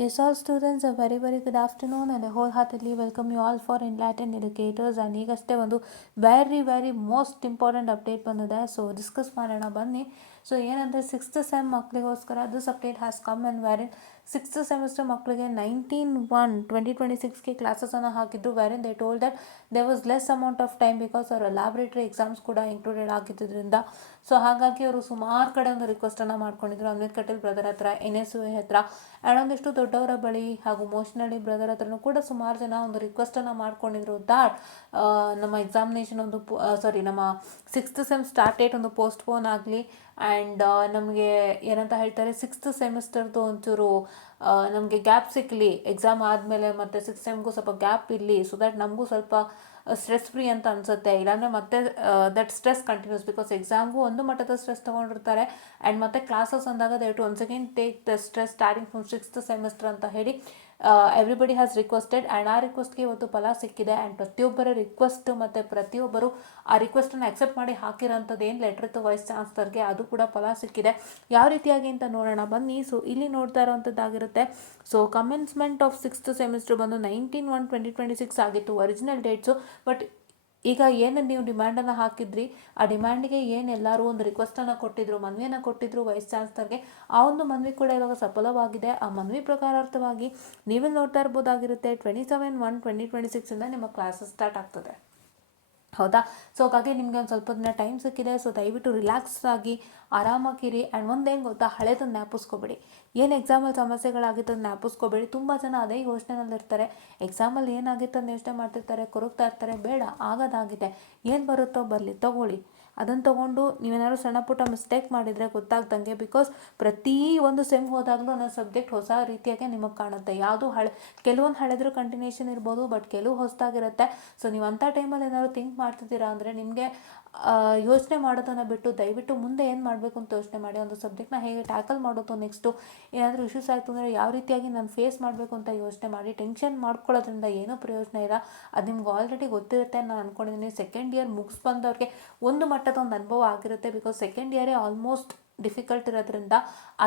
Yes, all students, a very good afternoon and I wholeheartedly welcome you all for Enlightened Educators. And ಈಗಷ್ಟೇ ಒಂದು very most important update ಬಂದಿದೆ. So discuss ಮಾಡೋಣ ಬನ್ನಿ. So ಏನಂದರೆ 6th sem ಮಕ್ಕಳಿಗೋಸ್ಕರ this update has come and wherein 6th semester ಮಕ್ಕಳಿಗೆ 19/1/2026ಗೆ ಕ್ಲಾಸಸನ್ನು ಹಾಕಿದ್ರು. Wherein they told that they was less amount of time because ಅವರ ಲ್ಯಾಬ್ರೇಟರಿ ಎಕ್ಸಾಮ್ಸ್ ಕೂಡ ಇನ್ಕ್ಲೂಡೆಡ್ ಆಗಿದ್ದರಿಂದ. ಸೊ ಹಾಗಾಗಿ ಅವರು ಸುಮಾರು ಕಡೆ ಒಂದು ರಿಕ್ವೆಸ್ಟನ್ನು ಮಾಡ್ಕೊಂಡಿದ್ರು. ಅನ್ವಿತ್ ಕಟೀಲ್ ಬ್ರದರ್ ಹತ್ರ, NSUI ಹತ್ರ ಆ್ಯಂಡ್ ಒಂದಿಷ್ಟು ದೊಡ್ಡವರ ಬಳಿ ಹಾಗೂ ಮೋಷನಳ್ಳಿ ಬ್ರದರ್ ಹತ್ರನೂ ಕೂಡ ಸುಮಾರು ಜನ ಒಂದು ರಿಕ್ವೆಸ್ಟನ್ನು ಮಾಡ್ಕೊಂಡಿದ್ರು ದಾಟ್ ನಮ್ಮ ಎಕ್ಸಾಮಿನೇಷನ್ ಒಂದು ನಮ್ಮ 6th ಸೆಮ್ ಸ್ಟಾರ್ಟ್ ಡೇಟ್ ಒಂದು ಪೋಸ್ಟ್ಪೋನ್ ಆಗಲಿ ಆ್ಯಂಡ್ ನಮಗೆ ಏನಂತ ಹೇಳ್ತಾರೆ 6th ಸೆಮಿಸ್ಟರ್ದು ಒಂಚೂರು ನಮಗೆ ಗ್ಯಾಪ್ ಸಿಕ್ಕಲಿ, ಎಕ್ಸಾಮ್ ಆದಮೇಲೆ ಮತ್ತು 6th ಸೆಮ್ಗೂ ಸ್ವಲ್ಪ ಗ್ಯಾಪ್ ಇರಲಿ, ಸೊ ದ್ಯಾಟ್ ನಮಗೂ ಸ್ವಲ್ಪ ಸ್ಟ್ರೆಸ್ ಫ್ರೀ ಅಂತ ಅನಿಸುತ್ತೆ. ಇಲ್ಲಾಂದರೆ ಮತ್ತೆ ದಟ್ ಸ್ಟ್ರೆಸ್ ಕಂಟಿನ್ಯೂಸ್ ಬಿಕಾಸ್ ಎಕ್ಸಾಮ್ಗೂ ಒಂದು ಮಟ್ಟದ ಸ್ಟ್ರೆಸ್ ತೊಗೊಂಡಿರ್ತಾರೆ ಆ್ಯಂಡ್ ಮತ್ತೆ ಕ್ಲಾಸಸ್ ಅಂದಾಗ ದಯವಿಟ್ಟು once again take the stress starting from 6th semester ಅಂತ ಹೇಳಿ ಎವ್ರಿಬಡಿ ಹ್ಯಾಸ್ ರಿಕ್ವೆಸ್ಟೆಡ್ ಆ್ಯಂಡ್ ಆ ರಿಕ್ವೆಸ್ಟ್ಗೆ ಇವತ್ತು ಫಲ ಸಿಕ್ಕಿದೆ. ಆ್ಯಂಡ್ ಪ್ರತಿಯೊಬ್ಬರ ರಿಕ್ವೆಸ್ಟ್ ಮತ್ತು ಪ್ರತಿಯೊಬ್ಬರು ಆ ರಿಕ್ವೆಸ್ಟನ್ನು ಅಕ್ಸೆಪ್ಟ್ ಮಾಡಿ ಹಾಕಿರೋಂಥದ್ದು ಏನು ಲೆಟರ್ ಇತ್ತು ವೈಸ್ ಚಾನ್ಸ್ಲರ್ಗೆ, ಅದು ಕೂಡ ಫಲ ಸಿಕ್ಕಿದೆ. ಯಾವ ರೀತಿಯಾಗಿ ಅಂತ ನೋಡೋಣ ಬನ್ನಿ. ಸೊ ಇಲ್ಲಿ ನೋಡ್ತಾ ಇರೋವಂಥದ್ದಾಗಿರುತ್ತೆ. So commencement of 6th semester ಬಂದು 19/1/2026 ಆಗಿತ್ತು ಒರಿಜಿನಲ್ ಡೇಟ್ಸು. ಬಟ್ ಈಗ ಏನು ನೀವು ಡಿಮ್ಯಾಂಡನ್ನು ಹಾಕಿದ್ರಿ, ಆ ಡಿಮ್ಯಾಂಡಿಗೆ ಏನು ಎಲ್ಲರೂ ಒಂದು ರಿಕ್ವೆಸ್ಟನ್ನು ಕೊಟ್ಟಿದ್ರು, ಮನವಿಯನ್ನು ಕೊಟ್ಟಿದ್ರು ವೈಸ್ ಚಾನ್ಸ್ಲರ್ಗೆ, ಆ ಒಂದು ಮನವಿ ಕೂಡ ಇವಾಗ ಸಫಲವಾಗಿದೆ. ಆ ಮನವಿ ಪ್ರಕಾರಾರ್ಥವಾಗಿ ನೀವೇ ನೋಡ್ತಾ ಇರ್ಬೋದಾಗಿರುತ್ತೆ 27/1/2026ಇಂದ ನಿಮ್ಮ ಕ್ಲಾಸಸ್ ಸ್ಟಾರ್ಟ್ ಆಗ್ತದೆ. ಹೌದಾ? ಸೊ ಹಾಗಾಗಿ ನಿಮಗೆ ಒಂದು ಸ್ವಲ್ಪ ದಿನ ಟೈಮ್ ಸಿಕ್ಕಿದೆ. ಸೊ ದಯವಿಟ್ಟು ರಿಲ್ಯಾಕ್ಸ್ ಆಗಿ ಆರಾಮಾಗಿರಿ. ಆ್ಯಂಡ್ ಒಂದೇನು ಗೊತ್ತಾ, ಹಳೆದನ್ನು ಜ್ಞಾಪಿಸ್ಕೋಬೇಡಿ. ಏನು ಎಕ್ಸಾಮಲ್ಲಿ ಸಮಸ್ಯೆಗಳಾಗಿತ್ತು ಅದನ್ನ ಜ್ಞಾಪಿಸ್ಕೋಬೇಡಿ. ತುಂಬ ಜನ ಅದೇ ಯೋಚನೆಯಲ್ಲಿರ್ತಾರೆ. ಎಕ್ಸಾಮಲ್ಲಿ ಏನಾಗಿತ್ತು ಅಂತ ಯೋಚನೆ ಮಾಡ್ತಿರ್ತಾರೆ, ಕೊರಗ್ತಾ ಇರ್ತಾರೆ. ಬೇಡ, ಆಗೋದಾಗಿದೆ, ಏನು ಬರುತ್ತೋ ಬರಲಿ, ತಗೊಳ್ಳಿ. ಅದನ್ನು ತೊಗೊಂಡು ನೀವೇನಾದ್ರು ಸಣ್ಣ ಪುಟ್ಟ ಮಿಸ್ಟೇಕ್ ಮಾಡಿದರೆ ಗೊತ್ತಾಗ್ದಂಗೆ, ಬಿಕಾಸ್ ಪ್ರತಿ ಒಂದು ಸೆಮ್ ಹೋದಾಗಲೂ ಅನ್ನೋ ಸಬ್ಜೆಕ್ಟ್ ಹೊಸ ರೀತಿಯಾಗಿ ನಿಮಗೆ ಕಾಣುತ್ತೆ. ಯಾವುದು ಕೆಲವೊಂದು ಹಳೆದ್ರೂ ಕಂಟಿನ್ಯೂಷನ್ ಇರ್ಬೋದು, ಬಟ್ ಕೆಲವು ಹೊಸದಾಗಿರುತ್ತೆ. ಸೊ ನೀವು ಅಂಥ ಟೈಮಲ್ಲಿ ಏನಾದ್ರು ಥಿಂಕ್ ಮಾಡ್ತಿದ್ದೀರಾ ಅಂದರೆ ನಿಮಗೆ ಯೋಚನೆ ಮಾಡೋದನ್ನು ಬಿಟ್ಟು ದಯವಿಟ್ಟು ಮುಂದೆ ಏನು ಮಾಡಬೇಕು ಅಂತ ಯೋಚನೆ ಮಾಡಿ. ಒಂದು ಸಬ್ಜೆಕ್ಟ್ನ ಹೇಗೆ ಟ್ಯಾಕಲ್ ಮಾಡೋದು, ನೆಕ್ಸ್ಟು ಏನಾದರೂ ಇಶ್ಯೂಸ್ ಆಯಿತು ಅಂದರೆ ಯಾವ ರೀತಿಯಾಗಿ ನಾನು ಫೇಸ್ ಮಾಡಬೇಕು ಅಂತ ಯೋಚನೆ ಮಾಡಿ. ಟೆನ್ಷನ್ ಮಾಡ್ಕೊಳ್ಳೋದ್ರಿಂದ ಏನೂ ಪ್ರಯೋಜನ ಇಲ್ಲ. ಅದು ನಿಮ್ಗೆ ಆಲ್ರೆಡಿ ಗೊತ್ತಿರುತ್ತೆ ನಾನು ಅಂದ್ಕೊಂಡಿದ್ದೀನಿ. ಸೆಕೆಂಡ್ ಇಯರ್ ಮುಗಿಸ್ ಬಂದವ್ರಿಗೆ ಒಂದು ಮಟ್ಟದ ಒಂದು ಅನುಭವ ಆಗಿರುತ್ತೆ. ಬಿಕಾಸ್ ಸೆಕೆಂಡ್ ಇಯರೇ ಆಲ್ಮೋಸ್ಟ್ ಡಿಫಿಕಲ್ಟ್ ಇರೋದ್ರಿಂದ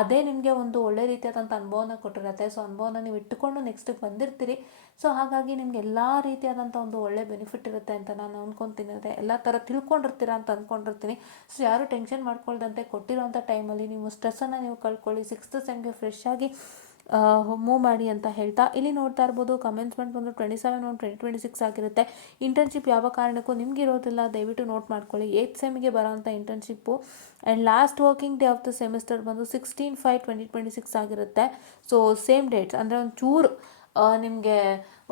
ಅದೇ ನಿಮಗೆ ಒಂದು ಒಳ್ಳೆ ರೀತಿಯಾದಂಥ ಅನುಭವನ ಕೊಟ್ಟಿರುತ್ತೆ. ಸೊ ಅನುಭವನ ನೀವು ಇಟ್ಟುಕೊಂಡು ನೆಕ್ಸ್ಟಿಗೆ ಬಂದಿರ್ತೀರಿ. ಸೊ ಹಾಗಾಗಿ ನಿಮ್ಗೆ ಎಲ್ಲ ರೀತಿಯಾದಂಥ ಒಂದು ಒಳ್ಳೆ ಬೆನಿಫಿಟ್ ಇರುತ್ತೆ ಅಂತ ನಾನು ಅಂದ್ಕೊತೀನಿ. ಎಲ್ಲ ಥರ ತಿಳ್ಕೊಂಡಿರ್ತೀರಾ ಅಂತ ಅಂದ್ಕೊಂಡಿರ್ತೀನಿ. ಸೊ ಯಾರು ಟೆನ್ಷನ್ ಮಾಡ್ಕೊಳ್ದಂತೆ ಕೊಟ್ಟಿರೋಂಥ ಟೈಮಲ್ಲಿ ನೀವು ಸ್ಟ್ರೆಸ್ಸನ್ನು ನೀವು ಕಳ್ಕೊಳ್ಳಿ. 6th ಸೆಮ್ಗೆ ಫ್ರೆಶ್ ಆಗಿ ಮೂವ್ ಮಾಡಿ ಅಂತ ಹೇಳ್ತಾ ಇಲ್ಲಿ ನೋಡ್ತಾ ಇರ್ಬೋದು. ಕಮೆನ್ಸ್ಮೆಂಟ್ ಬಂದು 27/1/2026 ಆಗಿರುತ್ತೆ. ಇಂಟರ್ನ್ಶಿಪ್ ಯಾವ ಕಾರಣಕ್ಕೂ ನಿಮ್ಗೆ ಇರೋದಿಲ್ಲ, ದಯವಿಟ್ಟು ನೋಟ್ ಮಾಡ್ಕೊಳ್ಳಿ. 8th ಸೆಮ್ಗೆ ಬರೋಂಥ internship and last working day of the semester ಬಂದು 16/5/2026 ಆಗಿರುತ್ತೆ. ಸೊ ಸೇಮ್ ಡೇಟ್ಸ್ ಅಂದರೆ ಒಂದು ಚೂರು ನಿಮಗೆ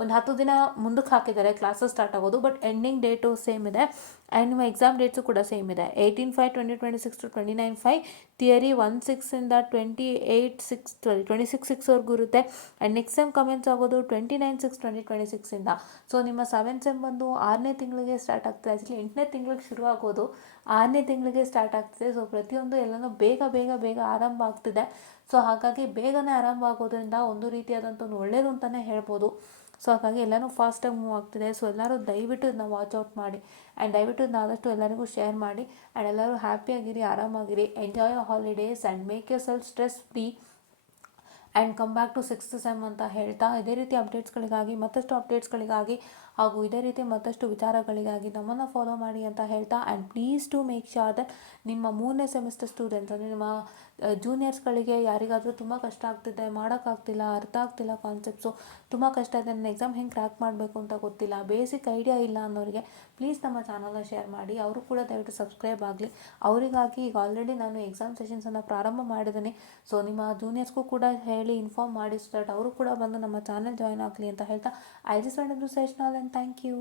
ಒಂದು 10 ದಿನ ಮುಂದಕ್ಕೆ ಹಾಕಿದ್ದಾರೆ ಕ್ಲಾಸಸ್ ಸ್ಟಾರ್ಟ್ ಆಗೋದು. ಬಟ್ ಎಂಡಿಂಗ್ ಡೇಟು ಸೇಮ್ ಇದೆ ಆ್ಯಂಡ್ ನಿಮ್ಮ ಎಕ್ಸಾಮ್ ಡೇಟ್ಸು ಕೂಡ ಸೇಮ್ ಇದೆ. 18/5/2026 to 29/5. ಥಿಯರಿ 1/6ಇಂದ 26/6ವರೆಗೂ ಇರುತ್ತೆ. ಆ್ಯಂಡ್ ನೆಕ್ಸ್ಟ್ ಸೆಮ್ ಕಮೆಂಟ್ಸ್ ಆಗೋದು 29/6/2026ಇಂದ. ಸೊ ನಿಮ್ಮ 7th ಸೆಮ್ ಬಂದು 6ನೇ ತಿಂಗಳಿಗೆ ಸ್ಟಾರ್ಟ್ ಆಗ್ತದೆ. ಆ್ಯಕ್ಚುಲಿ 8ನೇ ತಿಂಗಳಿಗೆ ಶುರು ಆಗೋದು, 6ನೇ ತಿಂಗಳಿಗೆ ಸ್ಟಾರ್ಟ್ ಆಗ್ತಿದೆ. ಸೊ ಪ್ರತಿಯೊಂದು ಎಲ್ಲನೂ ಬೇಗ ಆರಂಭ ಆಗ್ತಿದೆ. ಸೊ ಹಾಗಾಗಿ ಬೇಗನೆ ಆರಂಭ ಆಗೋದ್ರಿಂದ ಒಂದು ರೀತಿಯಾದಂಥ ಒಂದು ಒಳ್ಳೆಯದು ಅಂತಲೇ ಹೇಳ್ಬೋದು. ಸೊ ಹಾಗಾಗಿ ಎಲ್ಲನೂ ಫಾಸ್ಟಾಗಿ ಮೂವ್ ಆಗ್ತಿದೆ. ಸೊ ಎಲ್ಲರೂ ದಯವಿಟ್ಟು ಇದನ್ನ ವಾಚ್ ಔಟ್ ಮಾಡಿ ಆ್ಯಂಡ್ ದಯವಿಟ್ಟು ಇದನ್ನ ಆದಷ್ಟು ಎಲ್ಲರಿಗೂ ಶೇರ್ ಮಾಡಿ. ಆ್ಯಂಡ್ ಎಲ್ಲರೂ ಹ್ಯಾಪಿಯಾಗಿರಿ, ಆರಾಮಾಗಿರಿ, enjoy your holidays and make yourself stress free and come back to 6th sem ಅಂತ ಹೇಳ್ತಾ, ಇದೇ ರೀತಿ ಅಪ್ಡೇಟ್ಸ್ಗಳಿಗಾಗಿ ಮತ್ತಷ್ಟು ಅಪ್ಡೇಟ್ಸ್ಗಳಿಗಾಗಿ ಹಾಗೂ ಇದೇ ರೀತಿ ಮತ್ತಷ್ಟು ವಿಚಾರಗಳಿಗಾಗಿ ನಮ್ಮನ್ನು ಫಾಲೋ ಮಾಡಿ ಅಂತ ಹೇಳ್ತಾ, and please to make sure that ನಿಮ್ಮ 3ನೇ ಸೆಮಿಸ್ಟರ್ ಸ್ಟೂಡೆಂಟ್ಸ್ ಅಂದರೆ ನಿಮ್ಮ ಜೂನಿಯರ್ಸ್ಗಳಿಗೆ ಯಾರಿಗಾದರೂ ತುಂಬ ಕಷ್ಟ ಆಗ್ತಿದೆ, ಮಾಡೋಕ್ಕಾಗ್ತಿಲ್ಲ, ಅರ್ಥ ಆಗ್ತಿಲ್ಲ, ಕಾನ್ಸೆಪ್ಟ್ಸು ತುಂಬ ಕಷ್ಟ ಇದೆ, ನನ್ನ ಎಕ್ಸಾಮ್ ಹೆಂಗೆ ಕ್ರ್ಯಾಕ್ ಮಾಡಬೇಕು ಅಂತ ಗೊತ್ತಿಲ್ಲ, ಬೇಸಿಕ್ ಐಡಿಯಾ ಇಲ್ಲ ಅನ್ನೋರಿಗೆ ಪ್ಲೀಸ್ ನಮ್ಮ ಚಾನಲ್ನ ಶೇರ್ ಮಾಡಿ. ಅವರು ಕೂಡ ದಯವಿಟ್ಟು ಸಬ್ಸ್ಕ್ರೈಬ್ ಆಗಲಿ. ಅವರಿಗಾಗಿ ಈಗ ಆಲ್ರೆಡಿ ನಾನು ಎಕ್ಸಾಮ್ ಸೆಷನ್ಸನ್ನು ಪ್ರಾರಂಭ ಮಾಡಿದ್ದೀನಿ. ಸೊ ನಿಮ್ಮ ಜೂನಿಯರ್ಸ್ಗೂ ಕೂಡ ಹೇಳಿ ಇನ್ಫಾರ್ಮ್ ಮಾಡಿ, ಸೊ ದಟ್ ಅವರು ಕೂಡ ಬಂದು ನಮ್ಮ ಚಾನಲ್ ಜಾಯ್ನ್ ಆಗಲಿ ಅಂತ ಹೇಳ್ತಾ, I just want to say all and thank you.